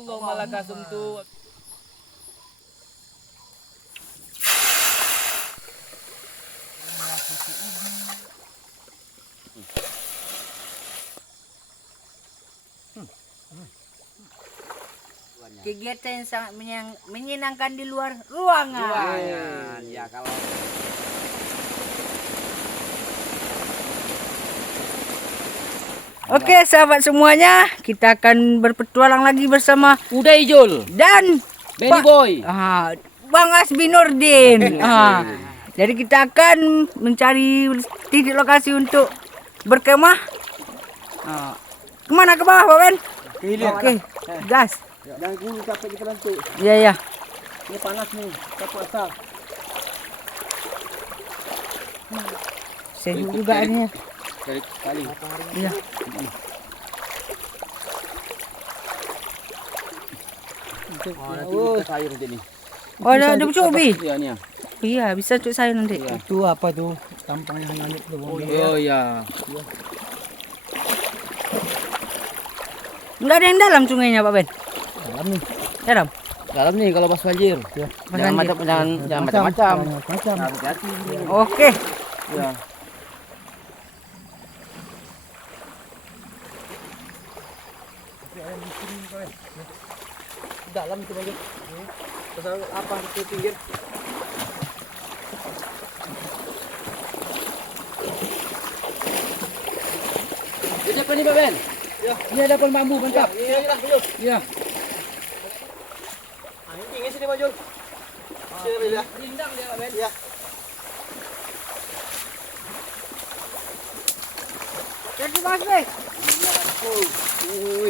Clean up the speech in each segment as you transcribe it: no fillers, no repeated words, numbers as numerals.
Allahumma laka sumtu. Kegiatan yang sangat menyenangkan di luar ruangan. Ya kalau Oke, sahabat semuanya, kita akan berpetualang lagi bersama Uday Jul dan Benny Boy. Bang Asbi Nurdin. Jadi kita akan mencari titik lokasi untuk berkemah. Kemana ke bawah, Pak Ben? Oke, gas. Jangan dulu capek kita nanti. Iya, iya. Ini panas nih, kita puasa. Sejuk juga ini. Dari kali. Iya. Nanti sayur nanti nih. Oh, ada bercobi. Iya nih ya. Iya, bisa cuk sayur nanti. Itu apa tuh? Tampang yang nanyuk tuh. Oh iya. Enggak ada yang dalam sungainya, Pak Ben? Dalam nih. Dalam. Dalam nih kalau pas banjir. Jangan macam-macam. Macam. Hati-hati. Oke. Ya. Dalam itu banjir. Pasal apa di pinggir? Ini apa nih Pak Ben? Ya. Ini ada pohon bambu mantap. Iya, Jul. Iya. Ini tinggi sini, Pak Jul. Sini, ya. Rindang dia Pak Ben. Ya. Jadi Mas Ben.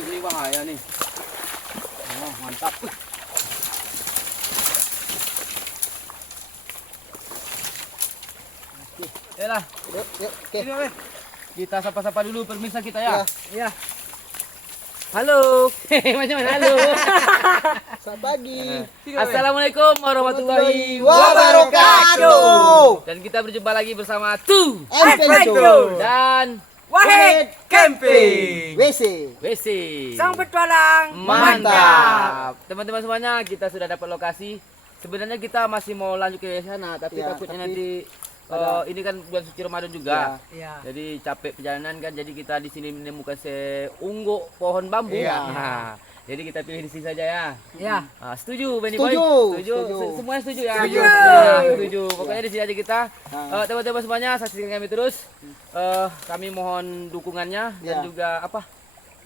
Ini bahaya nih. Oh, mantap. Ya lah, Yuk, oke. ini Pak Ben. Kita sapa-sapa dulu pemirsa kita ya. Iya. Halo. Macam-macam halo. Selamat pagi. Assalamualaikum warahmatullahi Wabarakatuh. Dan kita berjumpa lagi bersama Tu Adventure. dan Wahid Camping. WC. WC. sang petualang. Mantap. Teman-teman semuanya, kita sudah dapat lokasi. Sebenarnya kita masih mau lanjut ke sana, tapi Ya, takutnya tapi nanti ini kan bulan suci Ramadan juga. Iya. Jadi capek perjalanan kan, jadi kita di sini menemukan seungguk pohon bambu. Iya. Nah, jadi kita pilih di sini saja ya. Iya. Setuju Benny Boy? Setuju. Setuju. Setuju. Semuanya setuju ya? Setuju. Nah, setuju. Pokoknya di sini aja kita. Nah. Teman-teman semuanya, saksikan kami terus. Kami mohon dukungannya dan Ya. juga apa?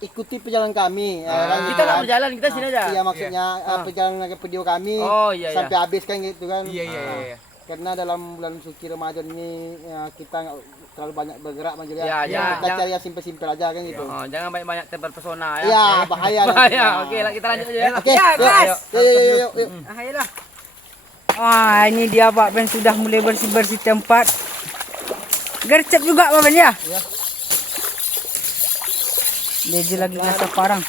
Ikuti perjalanan kami. Kita nggak berjalan, kita sini aja. Iya, maksudnya perjalanan video kami Oh, iya, iya. sampai habis kan gitu kan. Iya. Karena dalam bulan suci Ramadan ini kita nggak terlalu banyak bergerak Mas Jul, Ya, ya. ya. Kita cari yang simpel-simpel aja kan gitu. Oh, jangan banyak-banyak terpesona ya. Iya, bahaya. Bahaya. nanti. Oke, kita lanjut aja ya. Oke, Ya, yuk, gas. yuk. Ayolah. Wah, ini dia Pak Ben sudah mulai bersih-bersih tempat. Gercep juga Pak Ben ya? Iya. Dia lagi ngasah parang.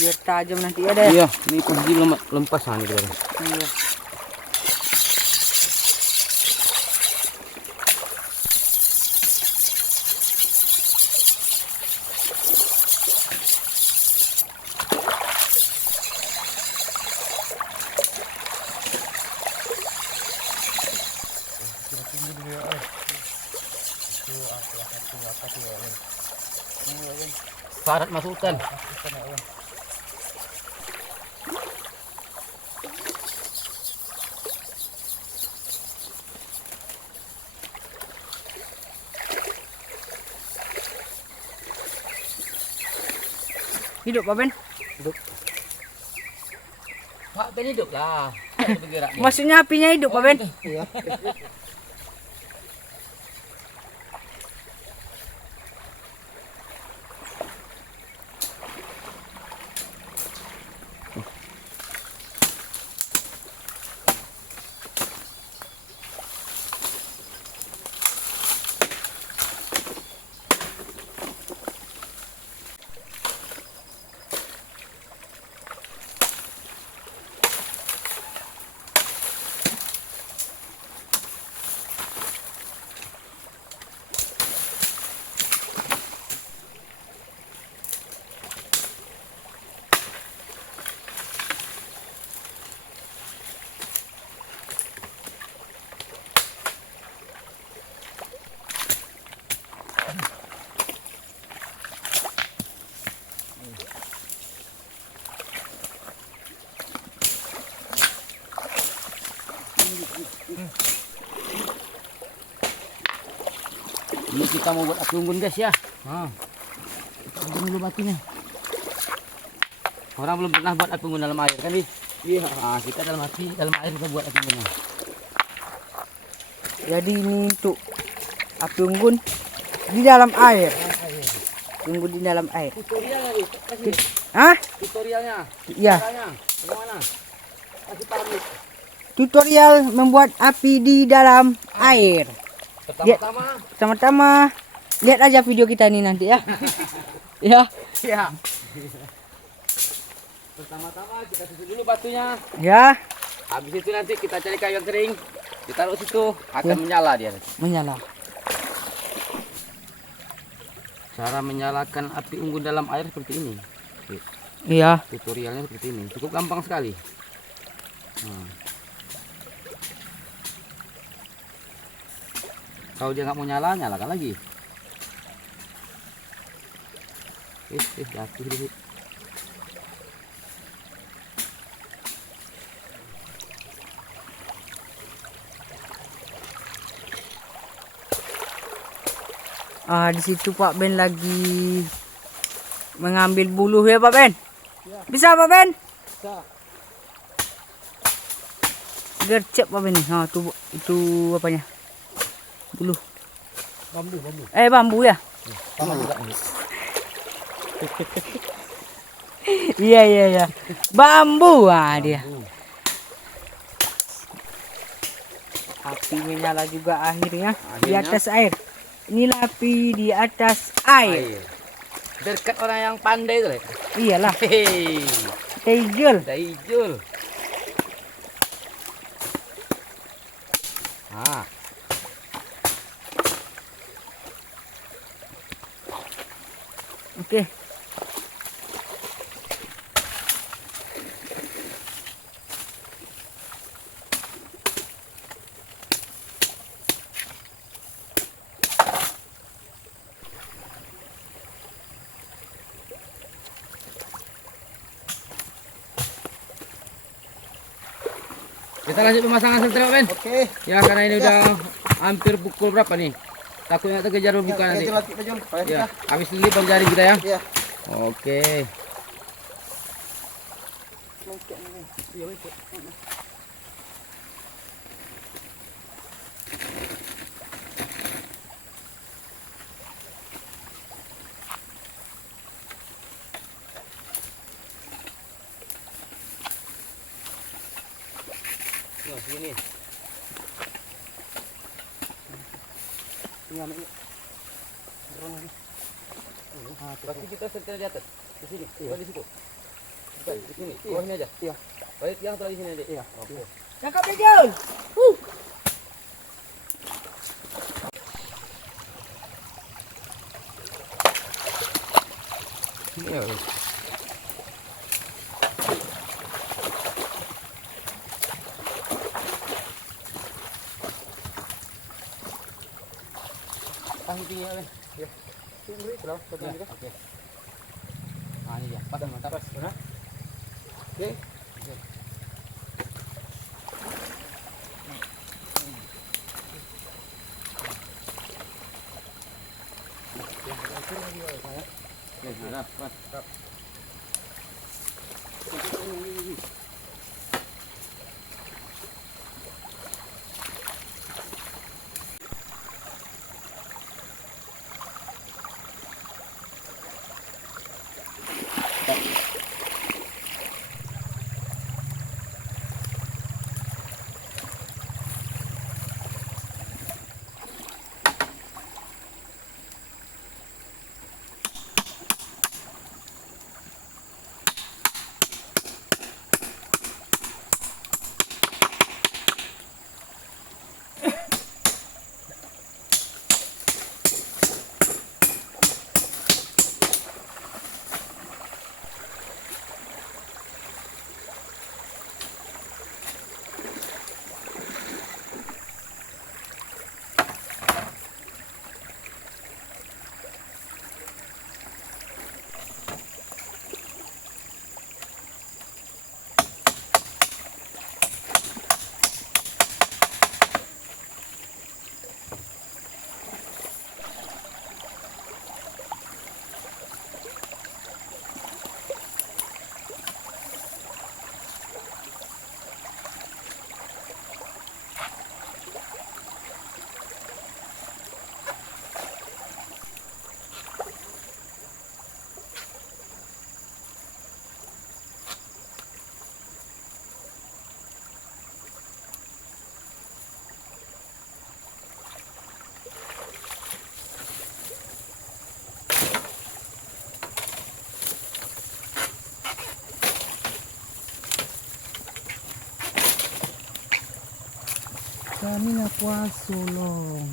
Biar tajam nanti ada ya. Iya, ini posisi lempasan gitu. Iya. Syarat masuk hutan. Hidup Pak Ben. Pak Ben hidup lah. Ada bergerak dia. Maksudnya apinya hidup Pak Ben. Iya. Ini kita mau buat api unggun guys ya. Kita unggun dulu batunya. Orang belum pernah buat api unggun dalam air kan, Di? Iya. Kita dalam air kita buat api unggunnya. Jadi ini untuk api unggun di dalam air. Unggun di dalam air. Tutorialnya, Di. Kasih. Hah? Tutorialnya. Iya. Caranya. Bagaimana? Kasih paham, Di. Tutorial membuat api di dalam air. Pertama-tama. Pertama-tama lihat aja video kita ini nanti ya. Ya. Ya. Pertama-tama kita susun dulu batunya. Ya, Habis itu nanti kita cari kayu yang kering. Ditaruh situ, akan menyala dia. menyala. Cara menyalakan api unggun dalam air seperti ini. Iya. Tutorialnya seperti ini. Cukup gampang sekali. Kalau dia nggak mau nyala, nyalakan lagi. Jatuh dulu. Di situ Pak Ben lagi mengambil buluh ya Pak Ben. Ya. Bisa Pak Ben? Bisa. Gercep Pak Ben nih. Itu apanya? Buluh. Bambu. Bambu ya? Sama juga. Iya. Bambu dia. Api menyala juga akhirnya di Akhirnya. atas air. Inilah api di atas air. Dekat orang yang pandai tuh. Iyalah, Hehehe. tegel. Daijul. Oke. Kita lanjut pemasangan filter, Ben. Oke. Ya, karena ini udah hampir pukul berapa nih? Takutnya terkejar bukan nanti. Ya, habis ini baru jari kita ya. Iya. Oke. Nah, sini. Berarti kita setel di atas. Di sini. Iya. Di situ. Bukan, di sini. Bawahnya aja. Iya. Baik, yang di sini aja. Iya. Oke. Cakap tegel. Iya. Tinggi ya, Ben. Ya. Sini terus Ya, oke. Ah, ini dia. Pas, mantap. Oke. Oke, nah, pas. Kami na puaso long.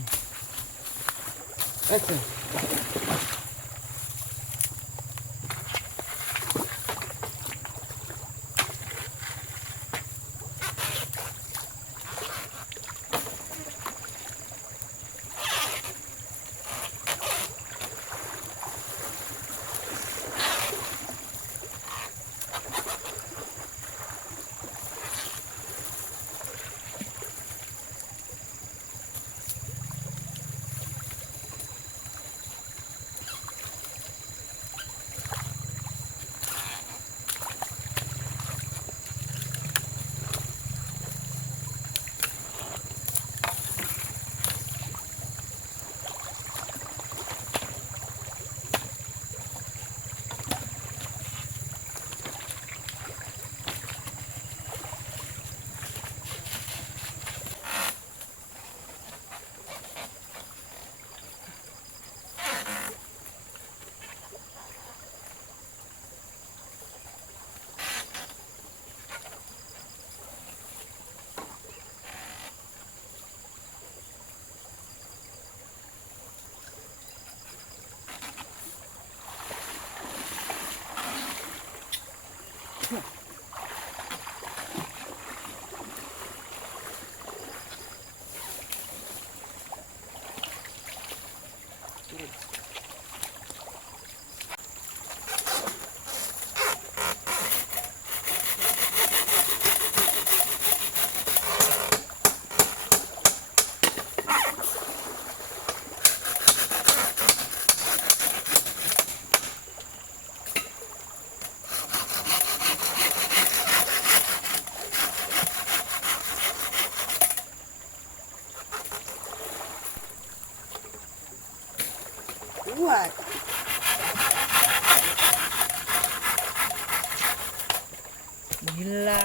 Kuat. Gila.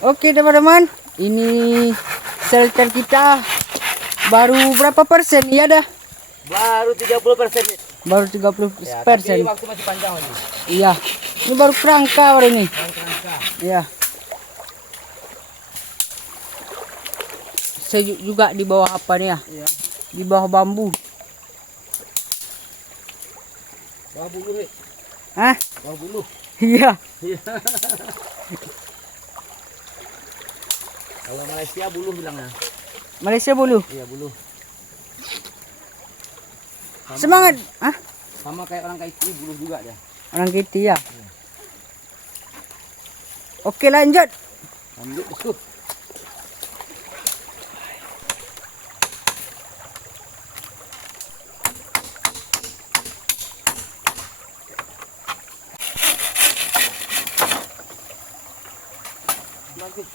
Oke teman-teman, ini shelter kita baru berapa persen ya dah? Baru 30%. Baru 30%. Ya, tapi waktu masih panjang lagi. Iya. Ini baru kerangka baru ini. Baru kerangka. Iya. Saya juga di bawah apa nih ya? Iya. Di bawah bambu. Bawah bulu, He. Hah? Bawah bulu. Iya. Kalau Malaysia bulu bilangnya. Malaysia bulu. Iya, bulu. Semangat. Hah? Sama kayak orang Kaiti, bulu juga dia. Orang gitu ya. Oke lanjut. Lanjut, bosku. Lanjut.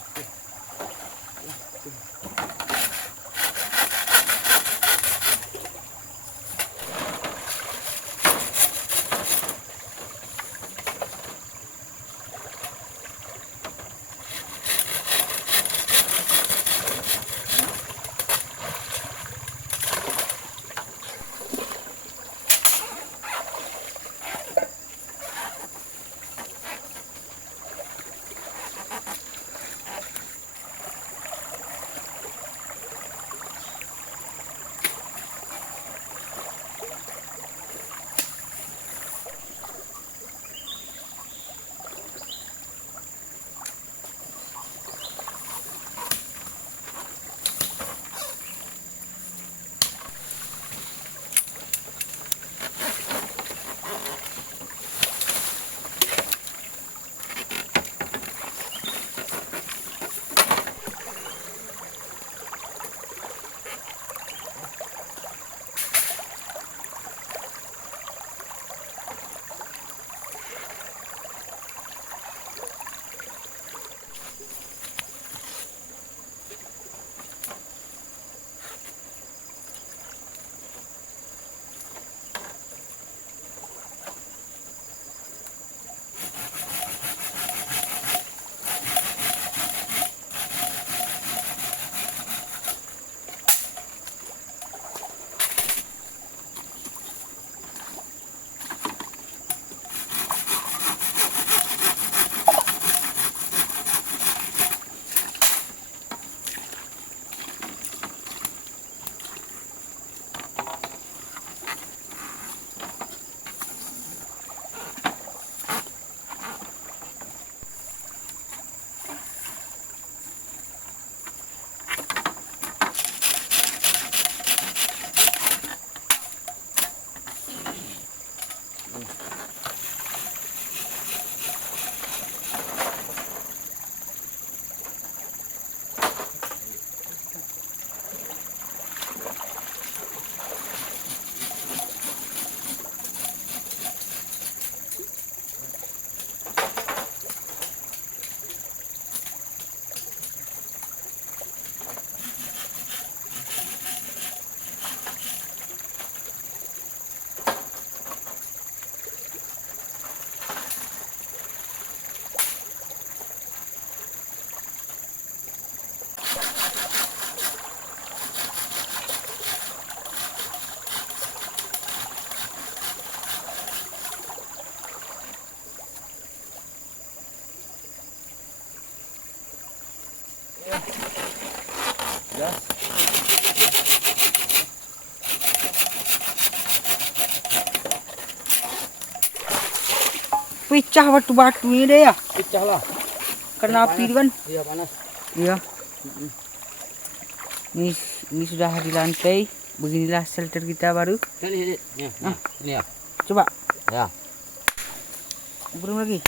pecah batu-batu ini deh ya. Pecah lah. Karena api itu kan. Iya panas. Iya. Ini sudah di lantai. Beginilah shelter kita baru. Ini ya. Coba. Ya. Belum lagi.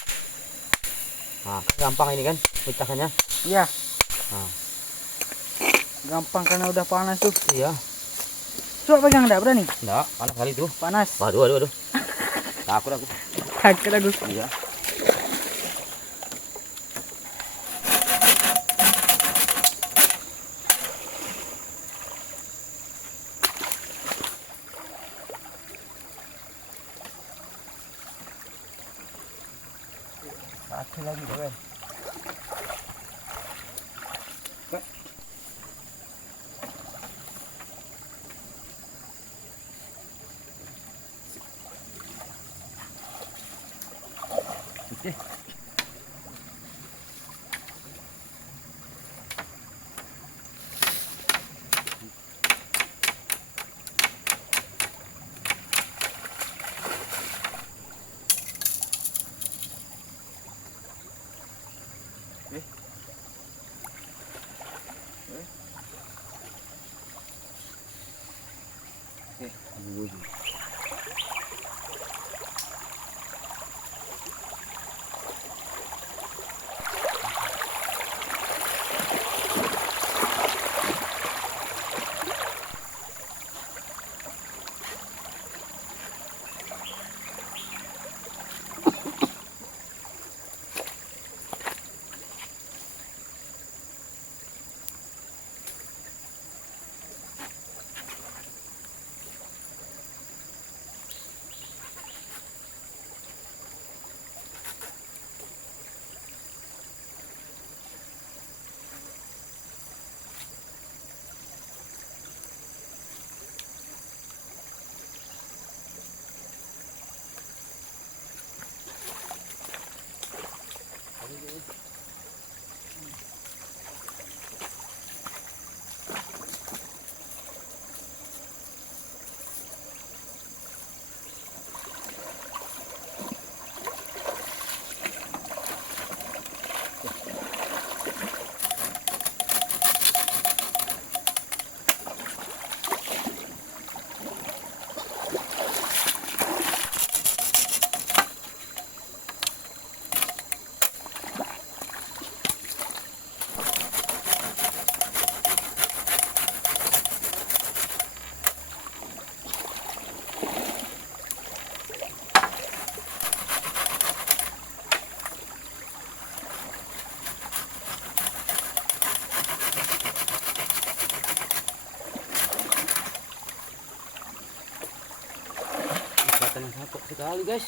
Nah, kan gampang ini kan pecahkannya. Iya. Nah. Gampang karena udah panas tuh. Iya. Coba pegang enggak berani? Enggak, panas kali tuh. Panas. Waduh. Takut aku. Takut aku. Iya. Satu lagi, Ben. Oke. Kelihatan satu sekali, guys.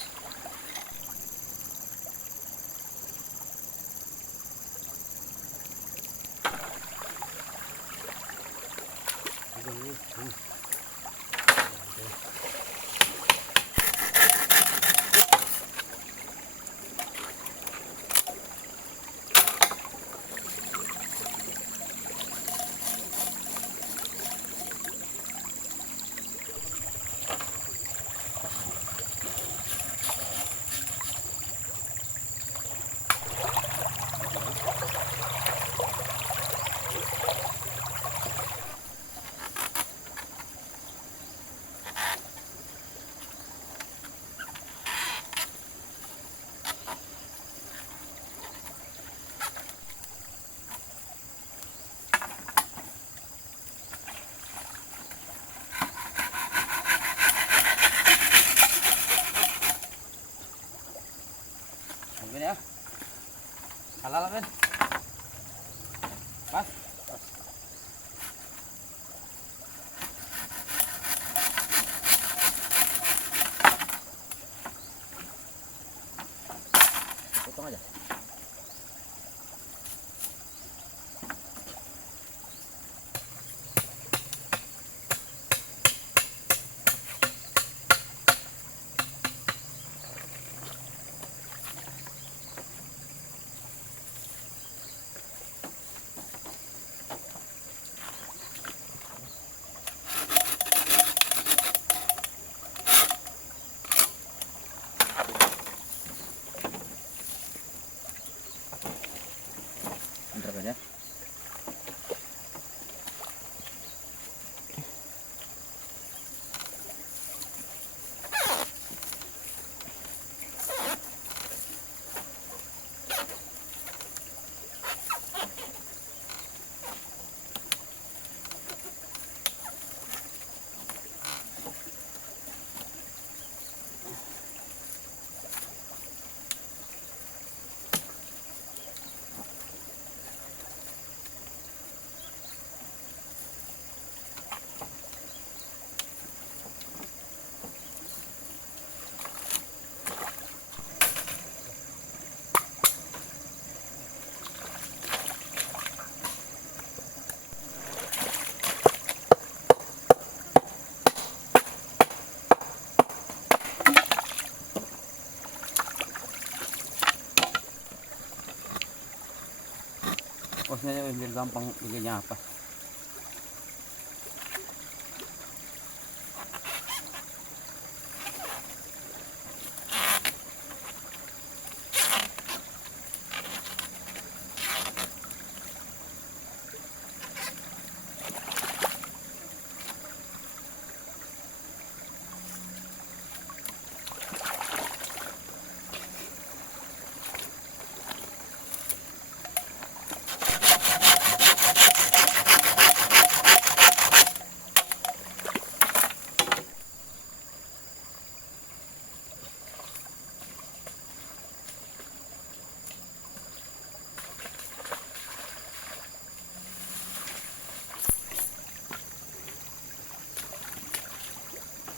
atasnya aja biar gampang bikinnya apa.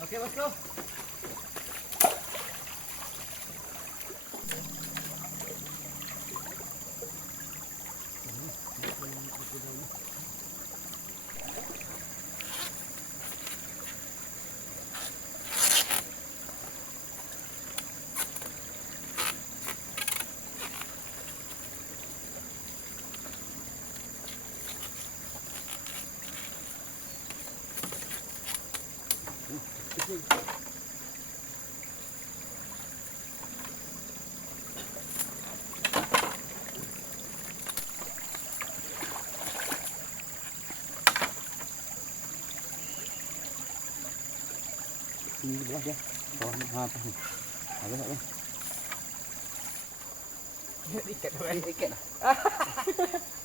Oke, bosku. Ini di bawah ya. Bawahnya apa nih? Ada enggak, Bang? Ikat dah, ikat dah.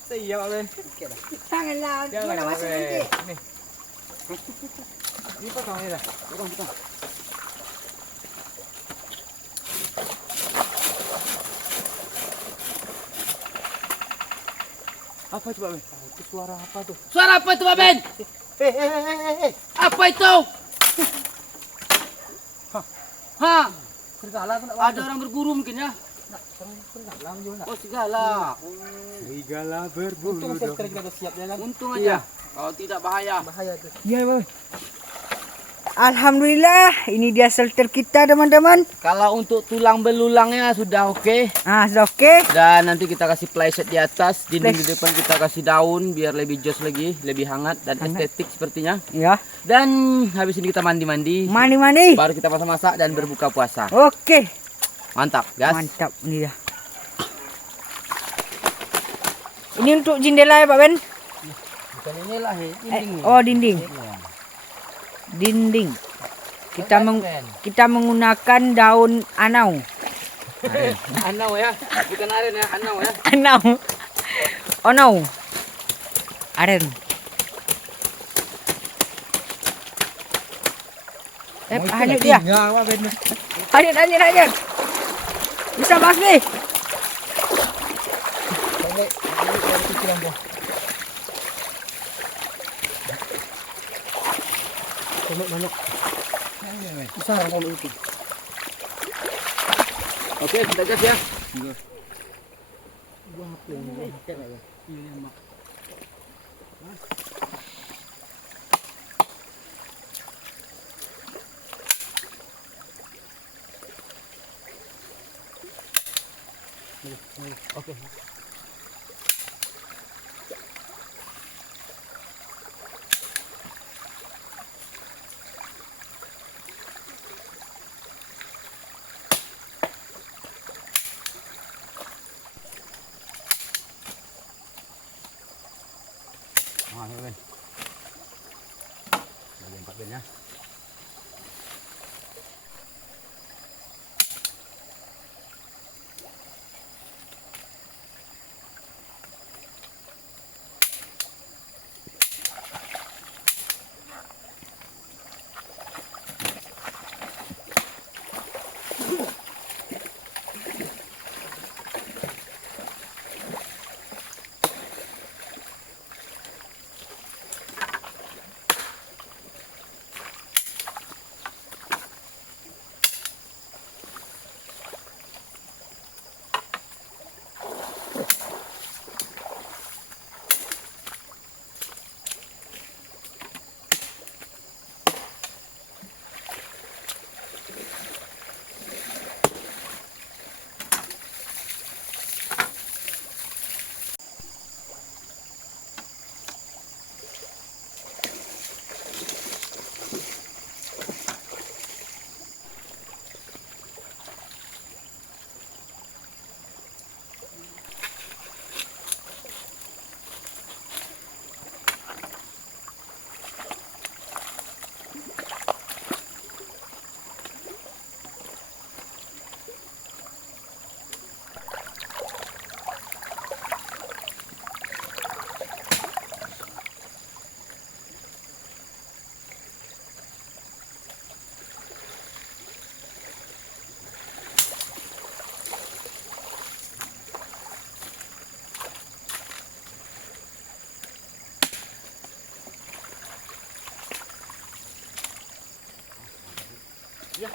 Siap, Ben. Ikat dah. Janganlah. Jangan Mana masuk nanti. Nih. Ini potong ini dah. Potong. Apa coba, Ben? Itu suara apa tuh? Suara apa itu, Pak Ben? Apa itu? Ha, Serigala kena ada orang berburu mungkin ya? serigala juga. Oh, segala. Serigala Untung berbulu. saya kita siap ya kan. Untung aja. Kalau tidak bahaya. Bahaya tuh. Ya, Bang. Alhamdulillah, ini dia shelter kita, teman-teman. Kalau untuk tulang belulangnya sudah oke. Ah, sudah oke. Dan nanti kita kasih playset di atas, dinding di Place. depan kita kasih daun biar lebih jos lagi, lebih hangat dan estetik sepertinya. Ya. Dan habis ini kita mandi-mandi, Mandi-mandi. baru kita masak-masak dan berbuka puasa. Oke. Mantap, gas. Mantap ini dah. Ini untuk jendela ya, Pak Ben? Bukan inilah, dinding. Oh, dinding. Dinding. Kita menggunakan daun anau. Anau ya, bukan aren ya, anau ya. Anau. Oh no. Aren. Hanyut dia. Hanyut. Bisa Mas B. Besar kalau itu. Oke, kita gas ya. Oke. Nah, ya, Ben. Bagian Pak Ben ya. Ya.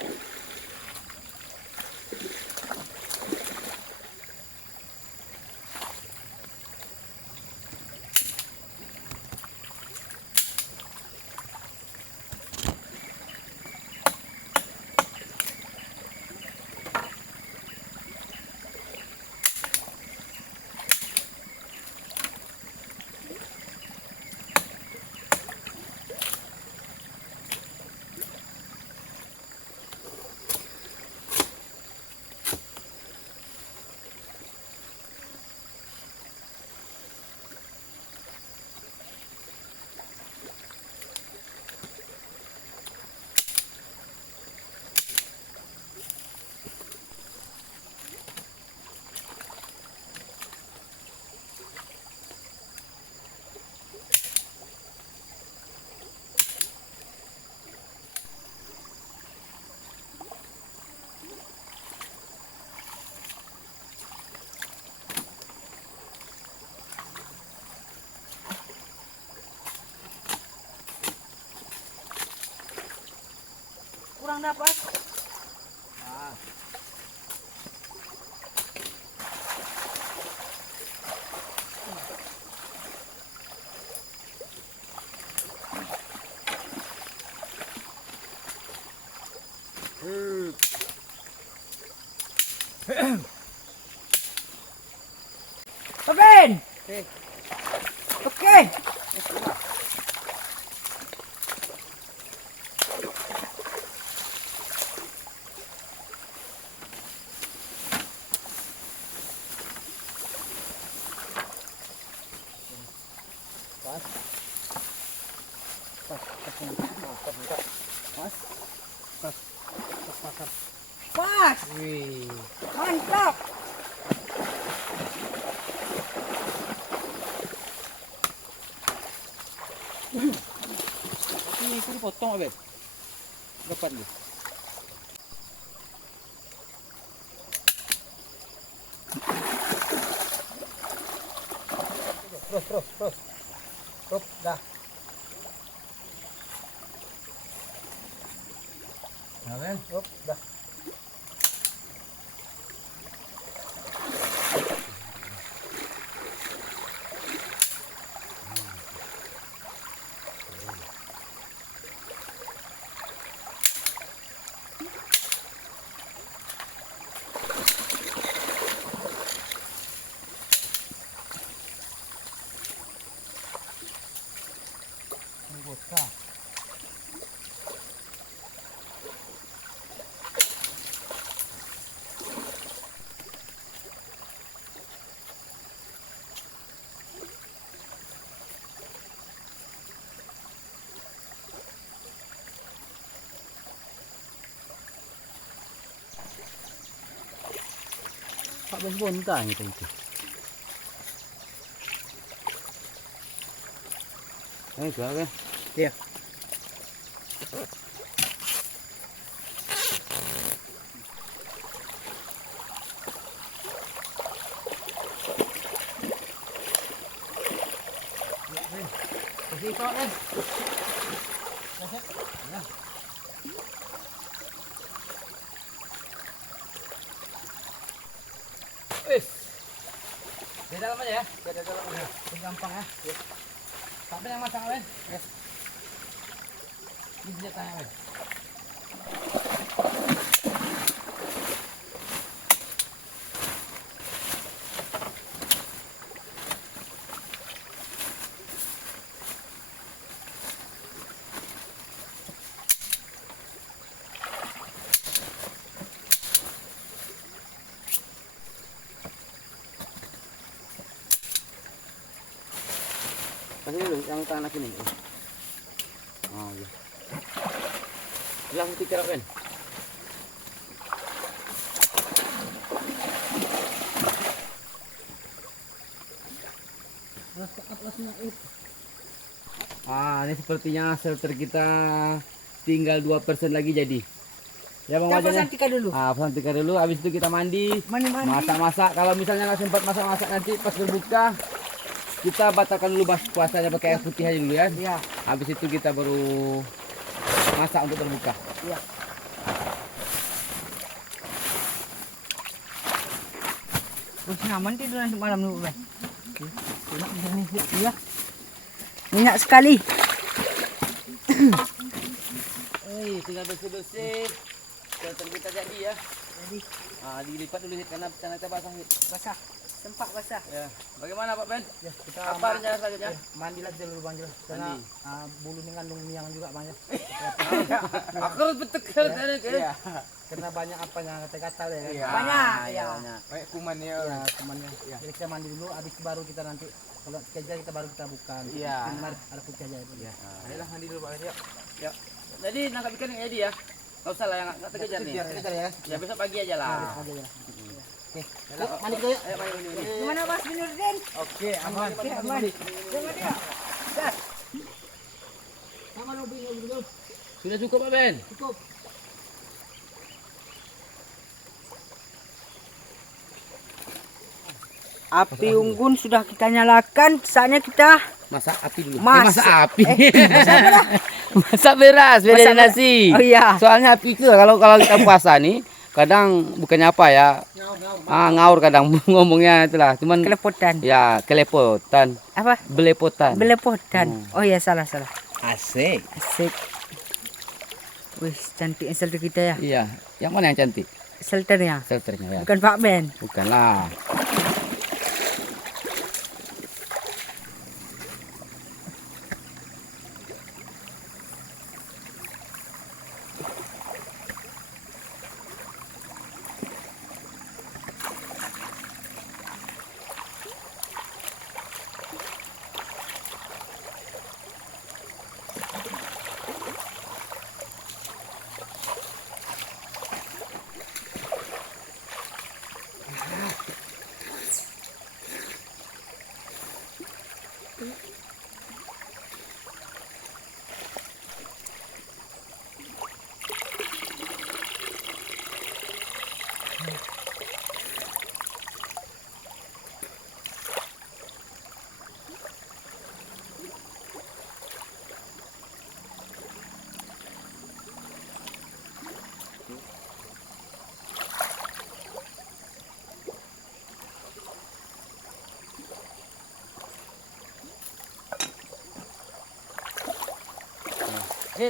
Kurang dapat. Oke. Oke. Oke. Pas. Wih. Mantap. Ini itu dipotong abet. Dapat dia. Terus. Stop, dah. Nah, kan? Stop, dah. Vodka. Pak bonta gitu itu. Itu apa? Iya. Kasih itu kan. Wis. Di dalam aja ya. Ada dalam ini. Ini gampang ya. Sampai yang masang Wen. Ya. Ini senjatanya Wen. Kasih dulu yang tangan sini. Oh iya. Langsung dikira Wen. Ah, ini sepertinya shelter kita tinggal 2% lagi jadi. Ya Bang Kita Majan. pesan tika dulu. Ah, pesan tika dulu, habis itu kita mandi. Mandi-mandi. Masak-masak, kalau misalnya nggak sempat masak-masak nanti pas berbuka kita batalkan dulu puasanya pakai air putih aja dulu ya. Iya. Habis itu kita baru masak untuk berbuka. Iya. Nyaman tidur nanti malam dulu, Ben. Iya. Minyak sekali. Tinggal bersih-bersih. Kelihatan kita jadi ya. Jadi Dilipat dulu Hit, karena kita basah Hit. basah. Sempak basah. Ya. Bagaimana Pak Ben? Ya, kita Apa rencana selanjutnya? mandilah dulu Bang Jul. Karena Mandi. bulu ini ngandung miang juga banyak. Aku harus betul tadi kan. Iya. Karena banyak apanya kata-kata ya. Iya. Banyak, Iya, ya. banyak. Kayak kumannya ya, kumannya. Jadi kita mandi dulu, habis itu baru kita nanti kalau kejar kita baru kita buka. Iya. Mari ada putih aja itu. Iya. Ayolah mandi dulu Pak Ben. Yuk. Yuk. Jadi nangkap ikan yang Edi ya. Enggak usah lah yang enggak terkejar nih. Biar kejar ya. Ya besok pagi aja lah. Aja ya. Oke. Ayolah, Mandi dulu. Ayo mandi. Gimana Mas Binurdin? Oke, aman. Oke, aman. Jangan dia. Gas. Sama lebih dulu. Sudah cukup Pak Ben? Cukup. Api unggun sudah kita nyalakan, saatnya kita Masak api dulu. Masak. Masak api. Masak beras, beda Masak dari nasi. beras. Oh iya. Soalnya api itu kalau kita puasa nih, kadang bukannya apa ya? Ngaur kadang ngomongnya itulah. Cuman kelepotan. ya kelepotan, Apa? belepotan. Belepotan. Oh iya, salah. Asik. Asik. Wih, cantik shelter kita ya. Iya. Yang mana yang cantik? Shelternya. Shelternya ya. Bukan Pak Ben. Bukanlah.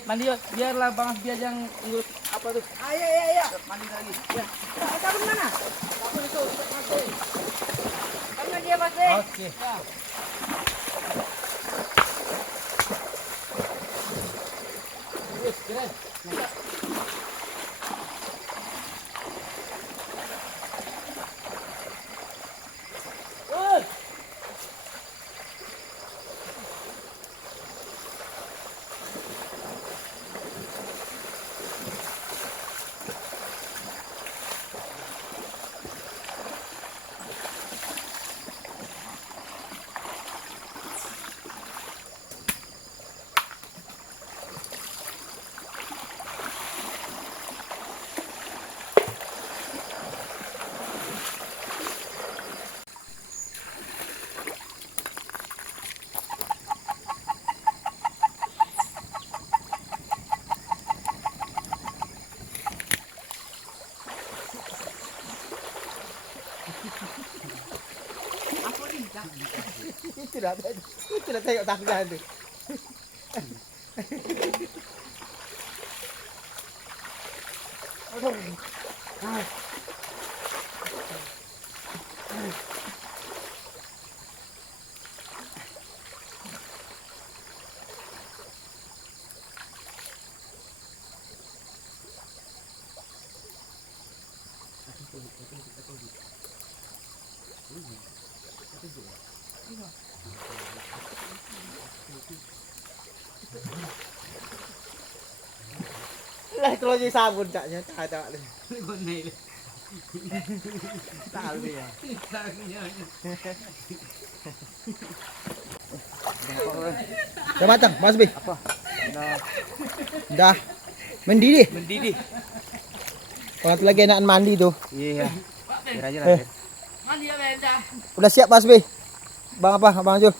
Mandi yuk, biarlah Bang Asbi aja yang ngurus apa tuh. Ayo. Mandi lagi. Ya. Sabun mana? Sabun itu. Karena dia Mas Ben. Oke. Terus, keren. Tidak tengok tangga itu. Lah itu lagi sabun caknya, cak deh. Tahu dia. Udah matang, Mas Bi. Apa? Udah. Mendidih. Mendidih. Kalau nanti lagi enakan mandi tuh. Iya. Biar aja lah. Mandi ya Ben dah. Udah siap Mas Bi. Bang apa? Bang Jul.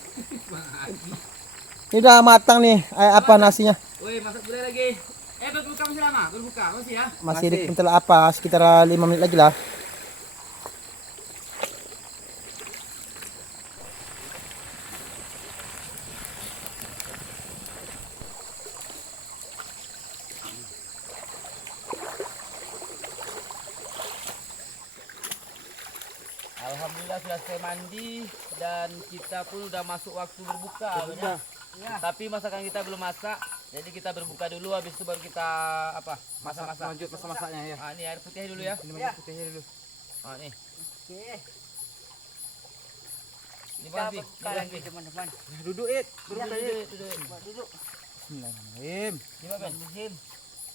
Ini udah matang nih. Apa nasinya? Woi, masak gulai lagi. Berbuka masih lama? Berbuka masih ya? Masih kental apa? Sekitar 5 menit lagi lah. kita sudah selesai mandi dan kita pun udah masuk waktu berbuka. Udah. Ya. Tapi masakan kita belum masak, jadi kita berbuka dulu. Habis itu baru kita apa? Masak-masak. Lanjut masak-masaknya ya. Ah, ini air putihnya dulu ya. Ini minyak putihnya dulu. Ah, nih. Oke. Ini Kita Bang Pi. buka lagi teman-teman. Duduk it. Duduk. Duduk. Bismillahirrahmanirrahim. Gimana Ben? Bismillahirrahmanirrahim.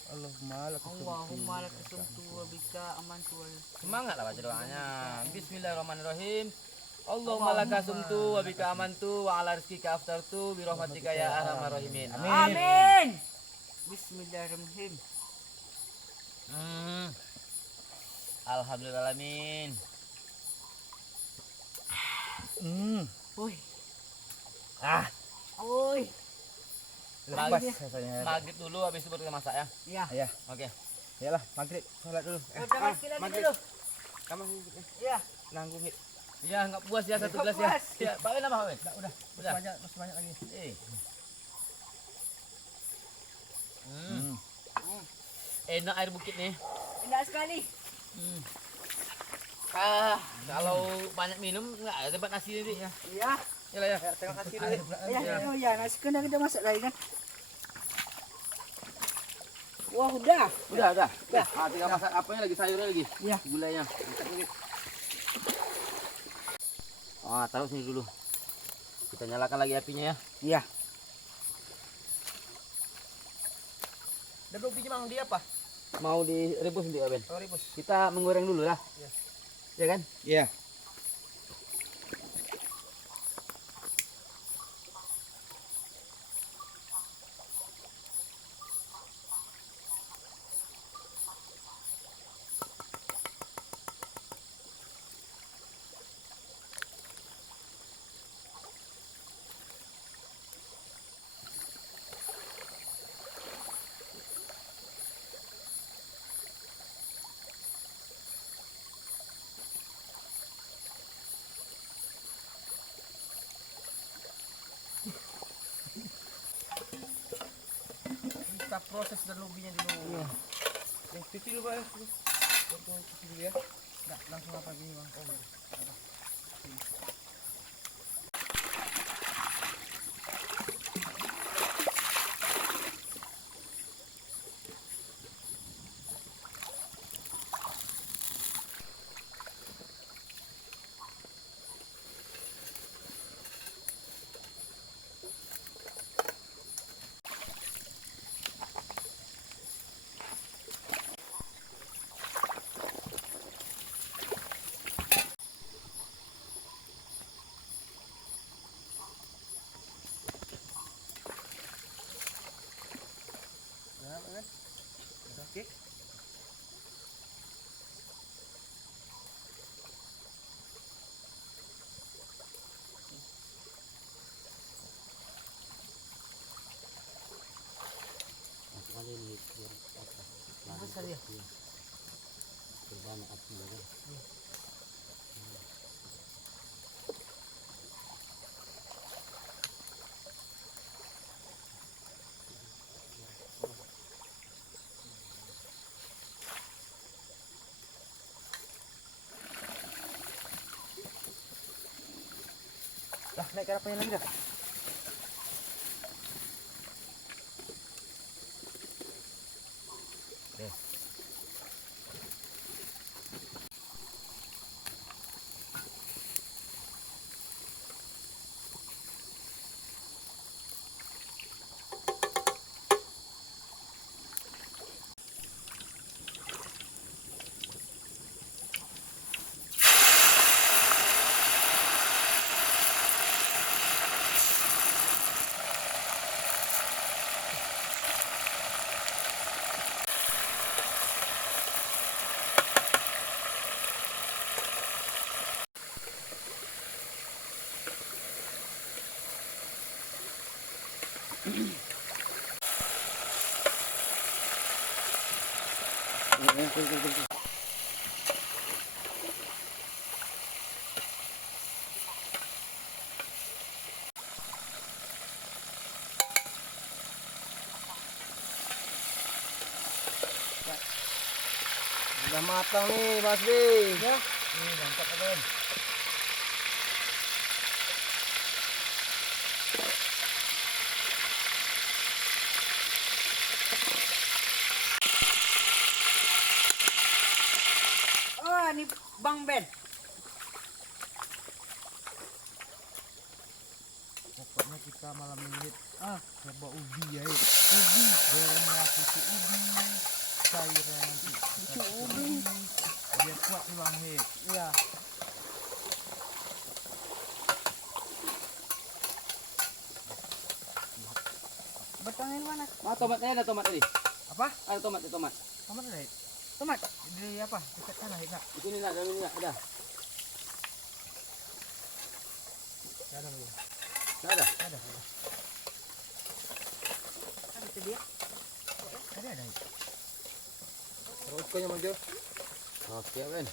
Allahumma lakasum. Allahumma lakasumtu wa bika amantu wal. Semangat lah baca doanya. Bismillahirrahmanirrahim. Allahumma lakasumtu wa bika amantu wa ala rizqika aftartu bi rahmatika ya arhamar rahimin. Amin. Bismillahirrahmanirrahim. Alhamdulillah alamin. Woi. Ah, Oi. Lepas rasanya. maghrib dulu habis itu baru kita masak ya. Ya. Ya, Oke. iyalah maghrib salat dulu. Udah mati lagi maghrib. dulu. Kamu Ya. nanggung it. Ya, enggak puas ya satu Nggak gelas ya. puas. Ya, Pak Ben apa, Pak Ben? Udah. Udah. Masih banyak lagi. Eh. Enak air bukit nih. Enak sekali. Kalau banyak minum enggak ada tempat nasi nanti ya. Ya. Yalah ya. Tengok kasih Air. dulu. Oh ya, nasi kena kita masak lagi kan. Wah, udah. Udah. Ah, tinggal masak apanya lagi, sayurnya lagi. Ya. Gulanya. Ah, taruh sini dulu. Kita nyalakan lagi apinya ya. Ya. Dah belum biji mang dia apa? Mau direbus nanti, Pak Ben. Oh, rebus. Kita menggoreng dulu lah. Iya. Ya kan? Iya. Kita proses dan lobinya dulu. Iya. Cuci dulu Pak ya. Cuci dulu ya. Enggak langsung apa gini Bang. Oh, oke. Kali ini biar apa? Besar ya. Banyak apinya kan. Lah, naik ke apanya lagi dah? Udah matang nih, Mas Bi. Ya. Mantap kan. nih Bang Ben? Pokoknya kita malam ini coba ubi ya. Ubi gorengnya susu ubi. Cairan nanti susu ubi. Biar kuat tulang hit. Iya. Betulin mana? Tomatnya ada tomat tadi. Apa? Ada tomat, ada tomat. Tomat ada Hit? Tomat. Di apa? Dekat sana Hit, nak. Di sini nak, dalam ini nak, ada. Ada belum? Nggak ada. Ada. Ada itu dia. Ada Hit. Rokoknya maju. Oke, Ben.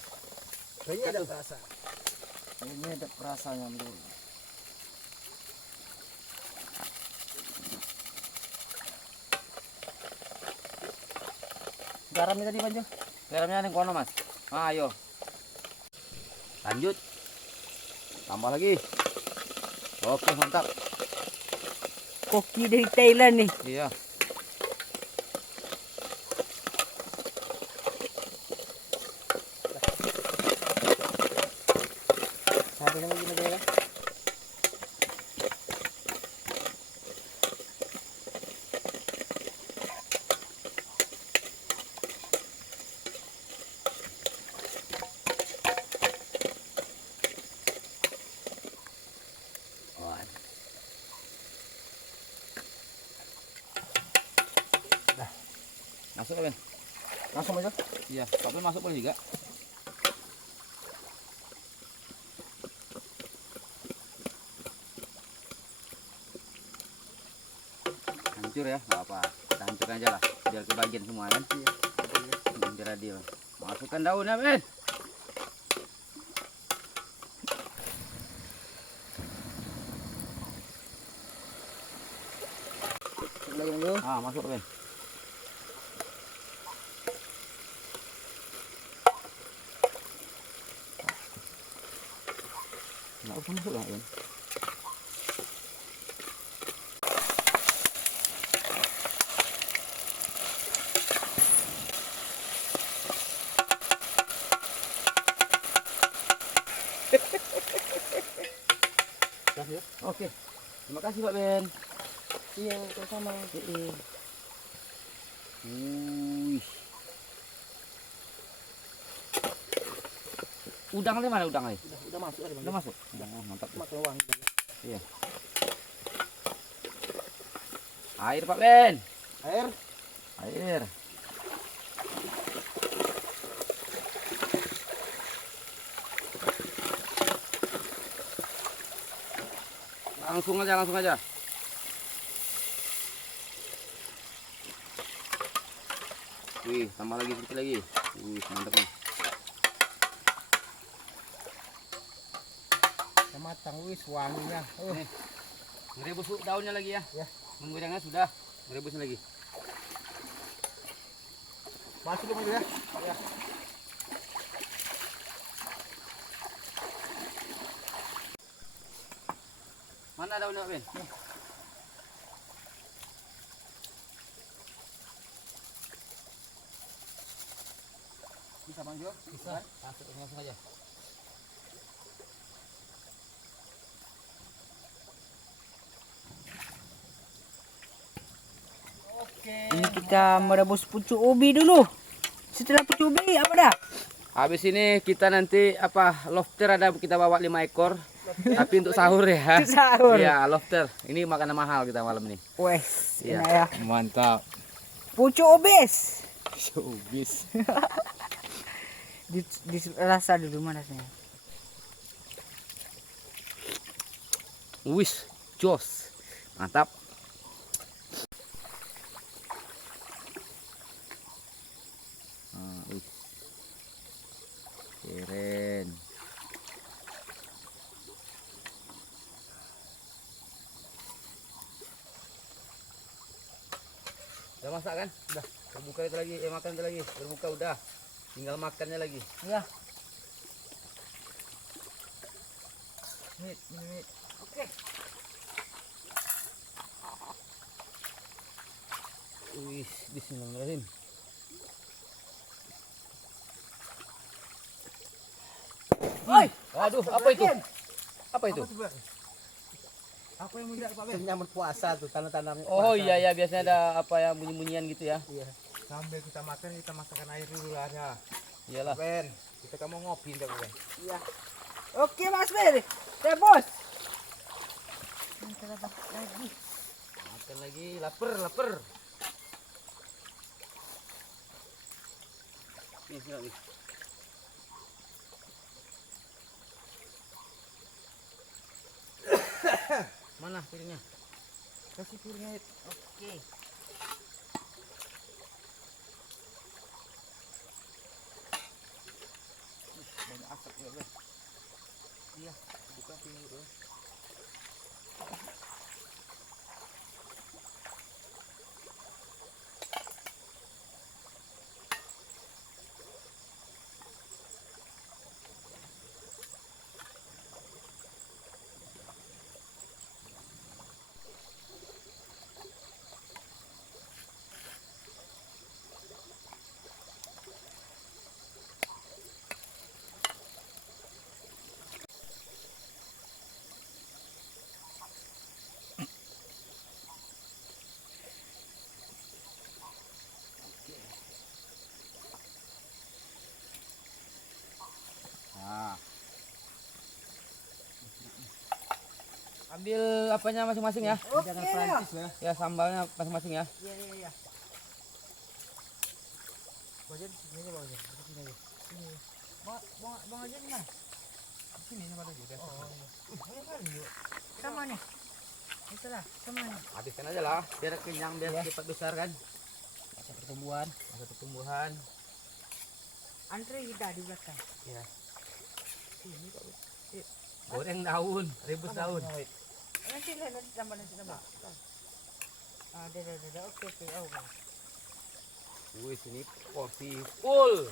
Kayaknya ada rasa. Ini ada perasanya dulu. Garamnya tadi maju. Garamnya ada yang kono, Mas. Ayo. Lanjut. Tambah lagi. Oke, mantap. Koki dari Thailand nih. Iya. Satu lagi maju ya. Masuk, Ben. Langsung maju. Iya, tapi masuk boleh juga. Hancur ya, nggak apa. Kita hancurkan aja lah, biar kebagian semua kan. Biar adil. Masukkan daunnya, Ben. Lagi maju. Masuk, Ben. Nggak usah masuk lah, Ben. Oke, terima kasih Pak Ben. Iya, sama. Wih. Udangnya mana udangnya? Udah masuk tadi Udah masuk? Oh, mantap. tuh. Makan wangi. Iya. Air Pak Ben. Air. Air. Langsung aja, langsung aja. Wih, tambah lagi sedikit lagi. Wih, mantap nih. Udah matang, wis wanginya. Nih, merebus daunnya lagi ya. Ya. Menggorengnya sudah, merebusnya lagi. Masuk dulu ya. Ya. Mana daunnya Pak Ben? Bisa Bang Jo? Bisa. Langsung aja. Ini kita merebus pucuk ubi dulu. Setelah pucuk ubi apa dah? Habis ini kita nanti lobster ada kita bawa 5 ekor. Tapi untuk sahur ya. Untuk sahur. Iya, lobster. Ini makanan mahal kita malam ini. Wes, Iya. enak ya. Mantap. Pucuk ubis. Showbiz. Di rasa dulu mana sih? Wis, jos. Mantap. Wih. Keren. Udah masak kan? Udah. Berbuka itu lagi, makan itu lagi. Berbuka udah. Tinggal makannya lagi. Ya. Ini. Oke. Wih, bismillahirrahmanirrahim. Oi, Waduh, apa itu? Apa itu? Apa yang mudah Pak Ben? Menyambut puasa tuh, tanam-tanam. Oh iya ya, biasanya ada apa yang bunyi-bunyian gitu ya. Iya. Sambil kita makan, kita masakkan air dulu lah ya. Iyalah. Ben, kita kamu ngopi enggak Ben? Iya. Oke Mas Ber. Ya bos. Makan lagi, lapar. Nih, sini nih. Mana piringnya? Kasih piringnya. Oke. Banyak asap ya, Ben. Iya, buka piring dulu. Nah. Ambil apanya masing-masing ya. Oke ya. Ya sambalnya masing-masing ya. Iya iya iya. Bagian sini aja, Bang. Sini aja. Sini. Bang aja di mana? Sini sama lagi. Oh, iya. Sama nih. Itulah, sama nih. Habiskan aja lah, biar kenyang, biar cepat besar kan. Masa pertumbuhan. Andre kita di belakang. Ya. Ini Pak. Goreng daun, rebus daun. Nanti tambah nanti tambah. Ada. Oke. Oh. Wih, sini porsi full.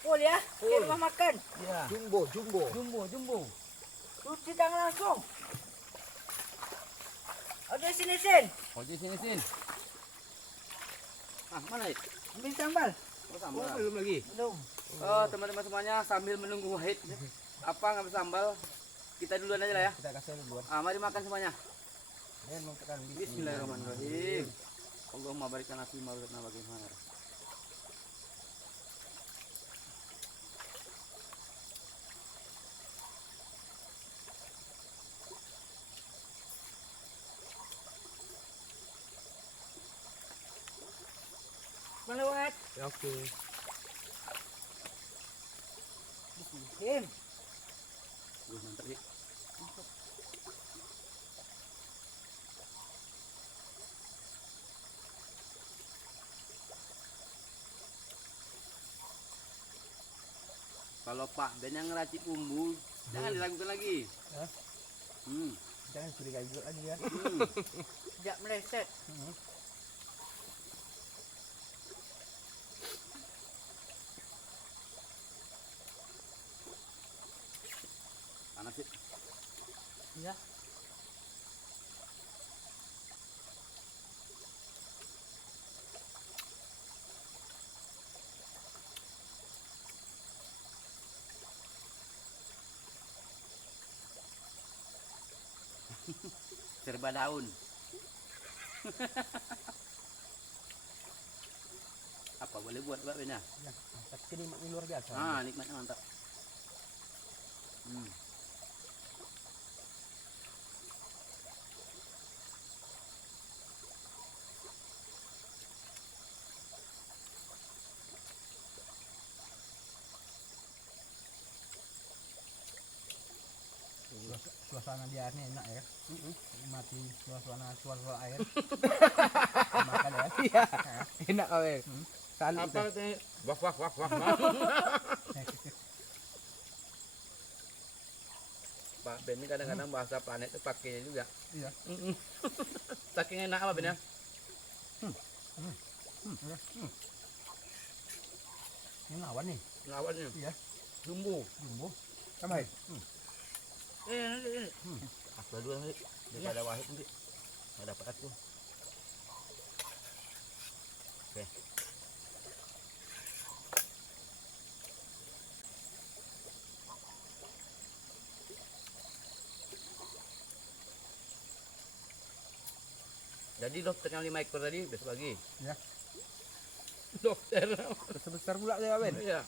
Full ya. Ke rumah makan. Ya. Jumbo. Jumbo. Cuci tangan langsung. Oke sini Sin. Oh, di sini. Ah, mana itu? Ambil sambal. Oh, sambal. Oh, belum lagi. Belum. Oh, teman-teman semuanya sambil menunggu Wahid apa ngambil sambal, kita duluan aja lah ya. Kita kasih duluan. Ah, mari makan semuanya. Dan makan Bismillahirrahmanirrahim. Allahumma barik lana fi ma razaqtana wa qina adzabannar. Melewat. Ya, oke. Sim. Mantap ya. Kalau Pak Ben yang ngeracik bumbu, jangan dilakukan lagi. Hah? Hmm. Jangan curiga juga lagi ya. Tidak meleset. Panas sih. Ya. Serba daun. Apa boleh buat Pak Ben ya? Ya, tapi nikmatnya luar biasa. Ah, nikmatnya mantap. Hmm. Suasana di airnya enak ya. Nikmati suasana air. Makan ya. Iya. Enak awe. Salut. Apa itu? Wah. Pak Ben ini kadang-kadang bahasa planet itu pakainya juga. Iya. Saking enak apa Ben ya? Ini lawan nih. Lawannya. Iya. Jumbo. Sama. Ini. Aku dulu nanti. Daripada Wahid nanti. Nggak dapat aku. Oke. Tadi dokter yang 5 ekor tadi besok lagi. Ya. Dokter. Besar pula saya Ben. Iya.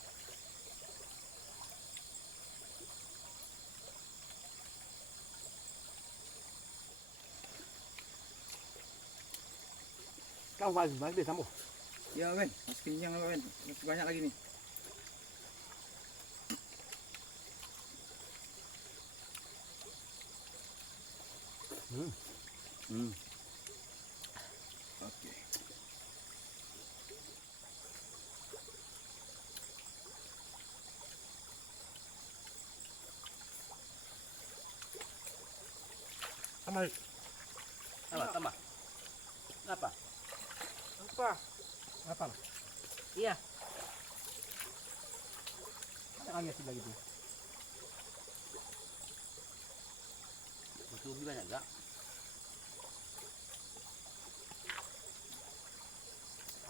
Kau balik deh sambung. Ya Ben, masih kenyang Ben. Masih banyak lagi nih. Oke. Tambah. Tambah. Apa? Apa? Apa? Iya. Ada angin sih lagi tuh. Butuh lebih banyak enggak?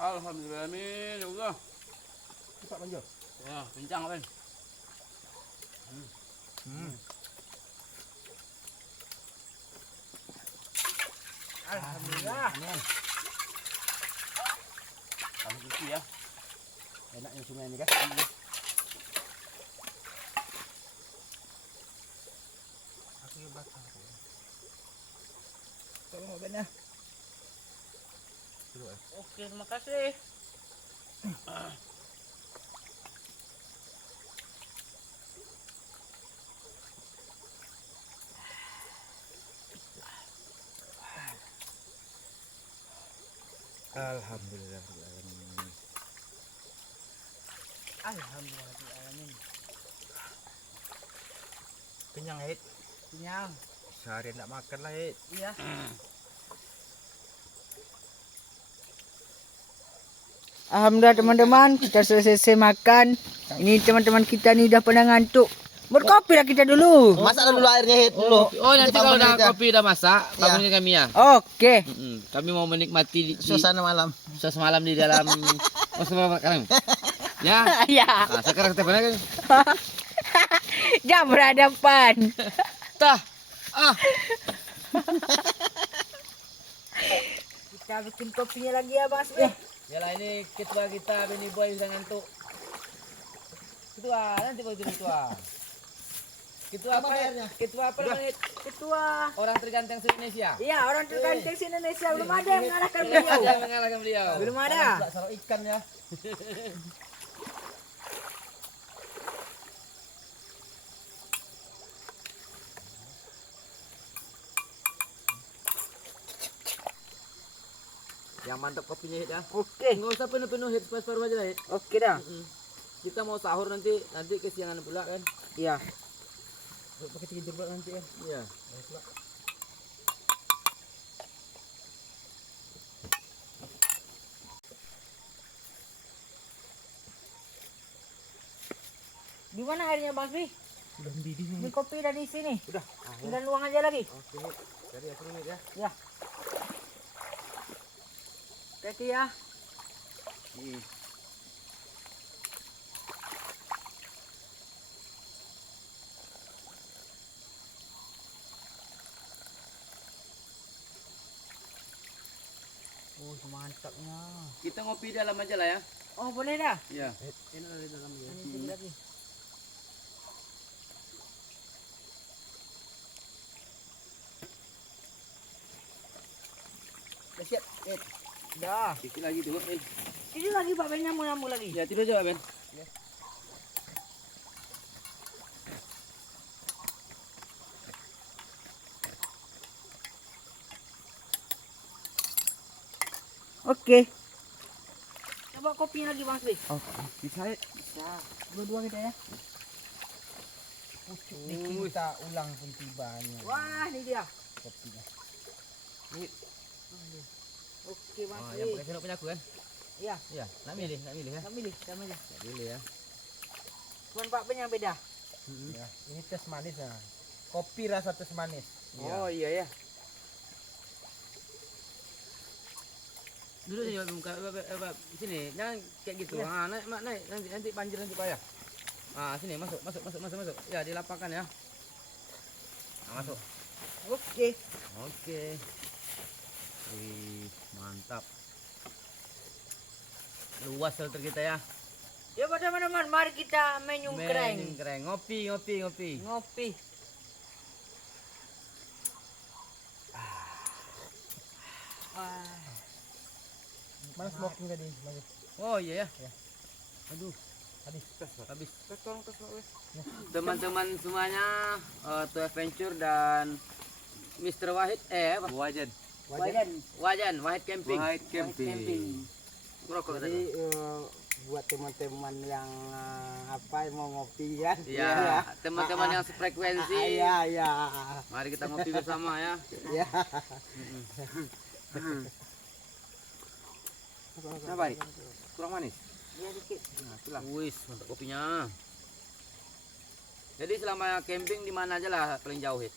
Alhamdulillah amin ya Allah. Cepat lanjut. Ya, kencang Ben. Alhamdulillah. Kamu cuci ya. Enak yang sungai ini kan. Aku yang bakar. Tolong Ben ya. Oke, terima kasih. Alhamdulillah. Alhamdulillah. Kenyang Hit. Kenyang. Seharian enggak makan lah Hit. Iya. Alhamdulillah teman-teman, kita selesai makan. Ini teman-teman kita nih udah pada ngantuk. Berkopi lah kita dulu. Masak dulu airnya Hit dulu. Oh, nanti kalau udah Aja. kopi udah masak, Ya. bangunnya kami ya. Oke. Kami mau menikmati Suasana malam. semalam di dalam sekarang. Ya. Ya. Nah, sekarang kita kan. Jangan berhadapan. Tah. Kita bikin kopinya lagi ya, Mas. Yalah ini ketua kita Benny Boy udah ngantuk. Ketua, nanti baru ketua. Ketua apa ya? Ketua apa namanya? Ketua. Orang terganteng se-Indonesia. Iya, orang terganteng di Indonesia belum ada yang mengalahkan beliau. Yang mengalahkan beliau. Belum ada. Sarok ikan ya. Yang mantap kopinya Hit ya. Oke. Enggak usah penuh-penuh Hit, separuh aja lah Hit. Oke dah. Kita mau sahur nanti kesiangan pula kan. Iya. Pakai tidur pula nanti ya. Iya. Di mana airnya, Bang Fi? Udah mendidih nih. Ini kopi dari sini. Udah. Dan luang aja lagi. Oke. Jadi aku nih ya. Ya. Kaki ya. Oh, mantapnya. Kita ngopi di dalam aja lah ya. Oh, boleh dah. Iya. Ini sini lagi. Udah siap. Hit. Dah. Dikit lagi tuh. Tidur lagi Pak Ben, nyambung lagi. Ya tidur aja Ben. Oke. Coba kopi lagi Bang Sri. Oke. Bisa Hit. Bisa. Dua-dua kita ya. Pucuk nih kita ulang pun tibanya. Wah, ini dia. Kopinya. Oke Bang Oh, Sri. yang pakai sendok punya aku kan? Iya. Iya. Nak milih ya. Kita milih. Nak milih ya. Cuman Pak Ben yang beda. Ya, ini tes manis ya. Kopi rasa tes manis. Oh iya ya. Duduk sini buka sini. Jangan kayak gitu. Ya. Ah, naik nanti banjir nanti payah. Ah, sini masuk. Ya, dilapangkan ya. Nah, masuk. Oke. Oke. Wih, mantap. Luas shelter kita ya. Ya teman-teman, mari kita menyungkreng. Menyungkreng. Ngopi. Ngopi. Mana smoking tadi? Lanjut. Oh iya ya. Aduh, habis. Habis. Teman-teman semuanya, To Adventure dan Mr. Wahid apa? Wajan. Wahid Camping. Wahid Camping. Ngerokok Jadi tadi. buat teman-teman yang mau ngopi kan? Iya, teman-teman yang sefrekuensi. Iya. Mari kita ngopi bersama ya. Iya. Kenapa nih? Kurang manis. Wis, mantap kopinya. Jadi selama camping di mana aja lah paling jauh Hit?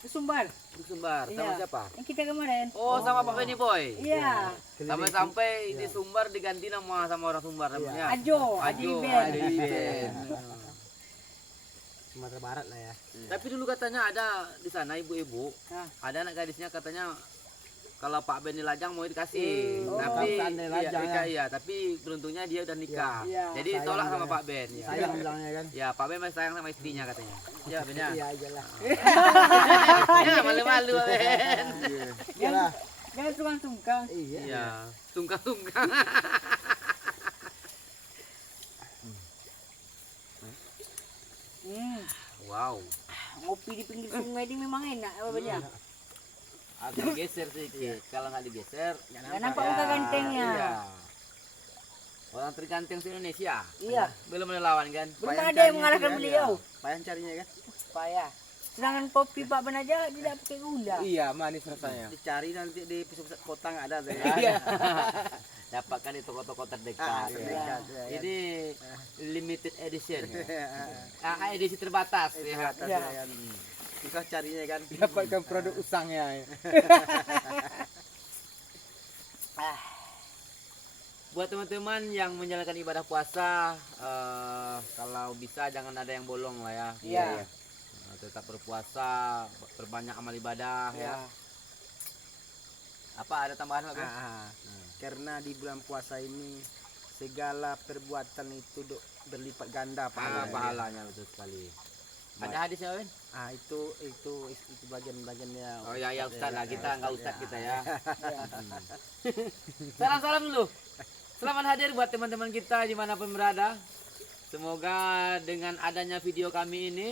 Ke Sumbar. Di Sumbar. Sama Iya. siapa? Yang kita kemarin. Oh, sama Pak Benny Boy. Iya. Sampai di Sumbar diganti nama sama orang Sumbar namanya. Ajo, Adi Ben. Ben. Sumatera Barat lah ya. Tapi dulu katanya ada di sana ibu-ibu, Hah? ada anak gadisnya katanya kalau Pak Benny lajang mau dikasih, Oh, tapi kalau seandainya lajang ya. iya, tapi beruntungnya dia udah nikah. Iya, Jadi sayang tolak sama dia. Pak Ben. Ya. Sayang bilangnya kan? Ya, Pak Ben masih sayang sama istrinya katanya. Ya, Ben ya. Iya aja lah. Ya, malu-malu Pak Ben. Iyalah. Jangan sungkan-sungkan. Iya. Iya, sungkan-sungkan. Wow. Ngopi di pinggir sungai ini memang enak apa aja. Agak geser sedikit. Kalau nggak digeser, Nggak nampak muka gantengnya. Iya. Orang terganteng se Indonesia. Iya. Belum melawan kan? Belum ada yang mengalahkan beliau. Payah carinya kan? Payah. Sedangkan kopi Pak Ben aja tidak pakai gula. Iya, manis rasanya. Dicari nanti di pusat kota nggak ada tuh. Iya. Dapatkan di toko-toko terdekat. terdekat, Ya. ya. Ini limited edition. Edisi terbatas. Ya. Atas ya kan. Susah carinya kan? Dapatkan produk usangnya. Buat teman-teman yang menjalankan ibadah puasa, kalau bisa jangan ada yang bolong lah ya. Iya. Tetap berpuasa, perbanyak amal ibadah ya. Apa ada tambahan Pak Ben? Karena di bulan puasa ini segala perbuatan itu berlipat ganda pahalanya. Pahalanya betul sekali. Ada hadisnya Ben? Itu bagian-bagiannya. Oh ya Ustaz lah, kita nggak Ustaz kita ya. Iya. Salam-salam dulu. Selamat hadir buat teman-teman kita dimanapun berada. Semoga dengan adanya video kami ini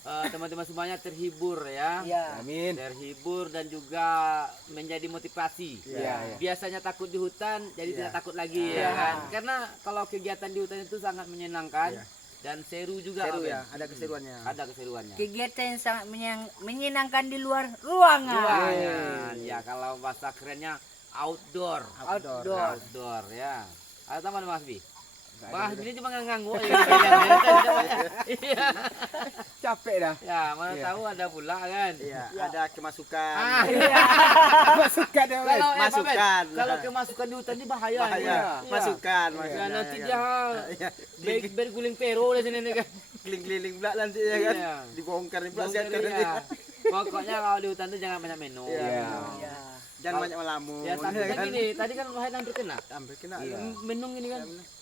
teman-teman semuanya terhibur ya. Iya. Amin. Terhibur dan juga menjadi motivasi. Iya. Biasanya takut di hutan, jadi Iya. tidak takut lagi Iya. ya kan. Karena kalau kegiatan di hutan itu sangat menyenangkan Iya. dan seru juga. Seru Ben. ya, ada keseruannya. Ada keseruannya. Kegiatan yang sangat menyenangkan di luar ruangan. Ruangan. Ya kalau bahasa kerennya outdoor. Outdoor. Ya. Ada tambahan Mas Bi? Nggak ada Mas udah. ini cuma nganggu aja. Iya. Capek dah. Ya, mana Iya. tahu ada pula kan. Iya, ada kemasukan. Masukan ya, Ben. Kalau Masukan. kalau kemasukan di hutan ini bahaya. Bahaya. Iya. Masukan, Ya, maksudnya, nanti ya dia kan? Iya. berguling pero di sini nih kan. Keliling-keliling pula nanti ya kan. Iya. Dibongkar pula Bongkar siapkan nanti. dia. Pokoknya kalau di hutan itu jangan banyak minum. Iya. Iya. Jangan banyak melamun. Ya takutnya gini, tadi kan Wahid hampir kena. Hampir kena. Minum gini kan.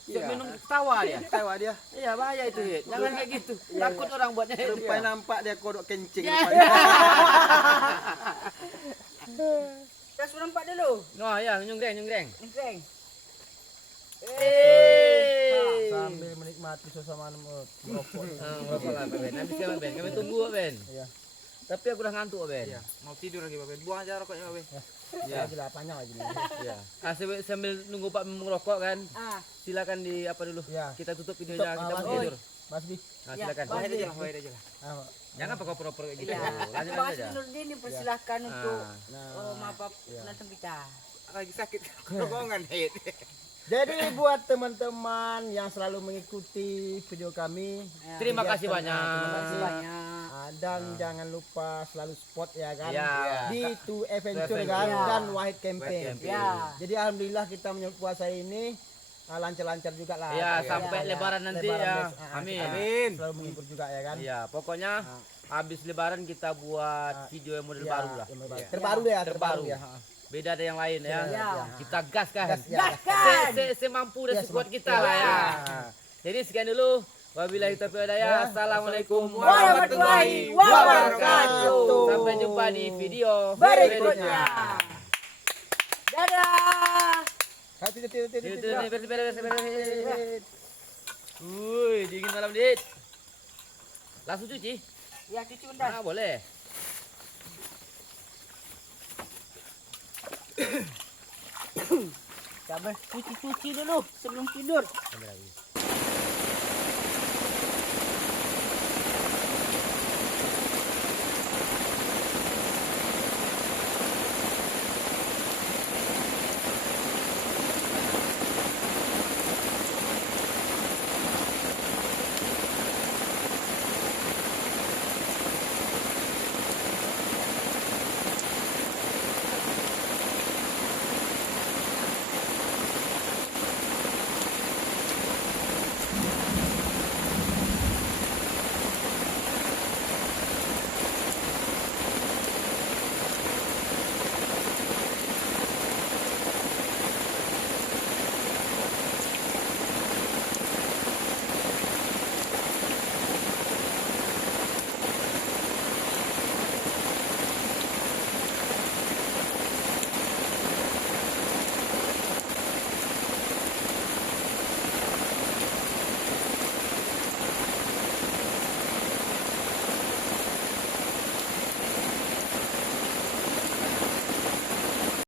Iya. Minum tawa dia. Tawa dia. Iya bahaya itu Hit. Jangan kayak gitu. Takut orang buatnya Hit. Rupanya nampak dia kodok kencing Ya. rupanya. Kita suruh nampak dulu. Wah ya, nyunggreng. Nengkreng. Sambil menikmati suasana merokok. Ngerokok lah Pak Ben. Nanti siapa Ben? Kami tunggu Pak Ben. Iya. Tapi aku udah ngantuk Pak Ben. Mau tidur lagi, Pak Ben. Buang aja rokoknya, Pak Ben. Iya. Lagi lah panjang lagi nih. Iya. Sambil nunggu Pak merokok kan. Ah, Silakan di apa dulu? Iya. Kita tutup videonya, Tutup, kita Mas mau Bi. tidur. Mas Bi. Nah, Ya, silakan. Wahid aja lah, Wahid aja lah. Jangan pakai proper kayak gitu. iya. Lanjut Mas aja. Nurdin dipersilahkan untuk Nah, maaf penonton kita. Lagi sakit kerongkongan, Hit. jadi buat teman-teman yang selalu mengikuti video kami, Terima kasih kegiatan- banyak. terima Terima kasih kasih. banyak. Dan jangan lupa selalu support ya kan Iya. di To Adventure Adventure. kan Iya. dan Wahid Camping. Camping. Ya. Jadi alhamdulillah kita menyambut puasa ini lancar-lancar juga lah. Ya, Iya, sampai iya. lebaran nanti Lebaran ya. besok. Amin. Kita Amin. Selalu menghibur juga ya kan. Iya, pokoknya habis lebaran kita buat video yang model Iya, baru lah. yang baru. Terbaru deh ya, terbaru Terbaru. ya. beda dari yang lain ya. Ya. Kita gas kan. Gaskan. Semampu dan sekuat kita lah ya. Jadi sekian dulu. Wabillahi taufiq wal hidayah. Assalamualaikum Warahmatullahi wabarakatuh. Sampai jumpa di video Berikutnya. Dadah. Wuih, dingin malam dit. Langsung cuci? Ya cuci bentar. Ah, boleh. Sabar, cuci-cuci dulu sebelum tidur. Ambil lagi.